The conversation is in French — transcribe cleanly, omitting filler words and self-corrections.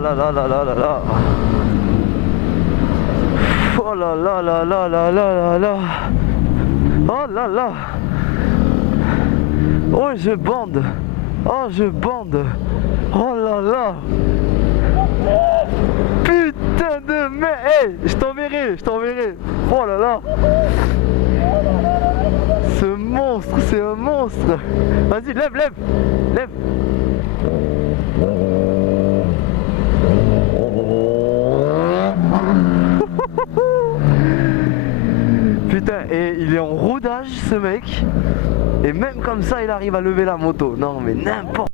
là là là là là là là. Oh là là là là là là là là. Oh là là. Oh je bande. Oh je bande. Oh là là. Putain de merde. Hey, je t'enverrai, je t'enverrai. Oh là là. Ce monstre, c'est un monstre. Vas-y, lève, lève. Lève. Putain, et il est en rodage ce mec. Et même comme ça il arrive à lever la moto. Non mais n'importe